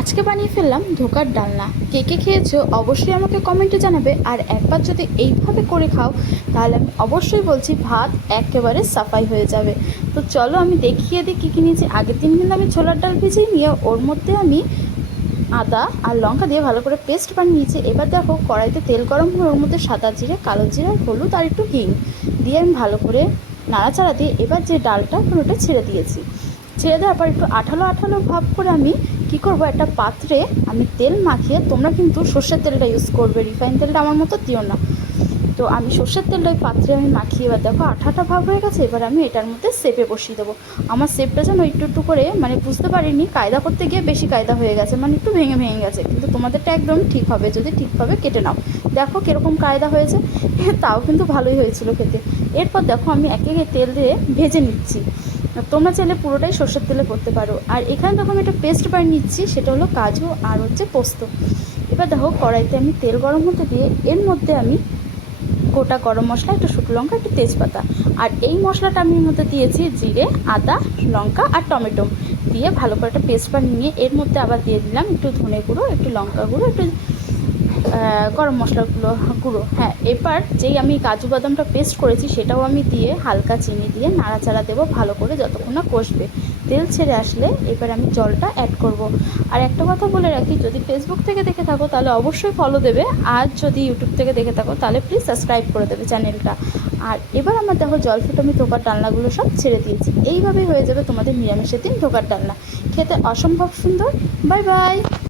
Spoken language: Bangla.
আজকে বানিয়ে ফেললাম ধোকার ডালনা। কে কে খেয়েছো অবশ্যই আমাকে কমেন্টে জানাবে। আর একবার যদি এইভাবে করে খাও তাহলে আমি অবশ্যই বলছি ভাত একেবারে সাফাই হয়ে যাবে। তো চলো আমি দেখিয়ে দিই কী কী নিয়েছি। আগের দিন কিন্তু আমি ছোলার ডাল ভিজিয়ে নিয়ে ওর মধ্যে আমি আদা আর লঙ্কা দিয়ে ভালো করে পেস্ট বানিয়ে নিয়েছি। এবার দেখো কড়াইতে তেল গরম হয়ে ওর মধ্যে সাদা জিরে, কালো জিরে, হলুদ আর একটু হিং দিয়ে আমি ভালো করে নাড়াচাড়া দিয়ে এবার যে ডালটা ওটা ছেড়ে দিয়েছি। ছেড়ে দেওয়ার পর একটু আঠালো আঠালো ভাব করে আমি কী করবো, একটা পাত্রে আমি তেল মাখিয়ে, তোমরা কিন্তু সর্ষের তেলটা ইউজ করবে, রিফাইন তেলটা আমার মতো দিও না। তো আমি সর্ষের তেলটা ওই পাত্রে আমি মাখিয়ে এবার দেখো আঠাটা ভাব হয়ে গেছে। এবার আমি এটার মধ্যে সেপে বসিয়ে দেবো। আমার সেপটা যেন একটু একটু করে বুঝতে পারিনি, কায়দা করতে গিয়ে বেশি কায়দা হয়ে গেছে, একটু ভেঙে ভেঙে গেছে। কিন্তু তোমাদেরটা একদম ঠিক হবে যদি ঠিকভাবে কেটে নাও। দেখো কীরকম কায়দা হয়েছে, তাও কিন্তু ভালোই হয়েছিল খেতে। এরপর দেখো আমি একে একে তেল দিয়ে ভেজে নিচ্ছি। তোমরা চাইলে পুরোটাই সর্ষের তেলে করতে পারো। আর এখানে দেখো আমি একটা পেস্ট বানিয়ে নিচ্ছি, সেটা হলো কাজু আর পোস্ত। এবার দেখো কড়াইতে আমি তেল গরম হতে দিয়ে এর মধ্যে আমি গোটা গরম মশলা, একটু শুকনো লঙ্কা, একটু তেজপাতা আর এই মশলাটা আমি এর মধ্যে দিয়েছি জিরে, আদা, লঙ্কা আর টমেটো দিয়ে ভালো করে একটা পেস্ট বানিয়ে নিয়ে এর মধ্যে আবার দিয়ে দিলাম একটু ধনে গুঁড়ো, একটু লঙ্কা গুঁড়ো, একটু গরম গুঁড়ো। হ্যাঁ, এবার যেই আমি কাজু বাদামটা পেস্ট করেছি সেটাও আমি দিয়ে হালকা চিনি দিয়ে নাড়াচাড়া দেবো ভালো করে যতক্ষণ না কষবে। তেল ছেড়ে আসলে এবার আমি জলটা অ্যাড করব। আর একটা কথা বলে রাখি, যদি ফেসবুক থেকে দেখে থাকো তাহলে অবশ্যই ফলো দেবে, আর যদি ইউটিউব থেকে দেখে থাকো তাহলে প্লিজ সাবস্ক্রাইব করে দেবে চ্যানেলটা। আর এবার আমার দেখো জল ফুটে আমি ধোকার ডালনাগুলো সব ছেড়ে দিয়েছি। এইভাবেই হয়ে যাবে তোমাদের নিরামিষের দিন ধোকার ডালনা। খেতে অসম্ভব সুন্দর। Bye bye.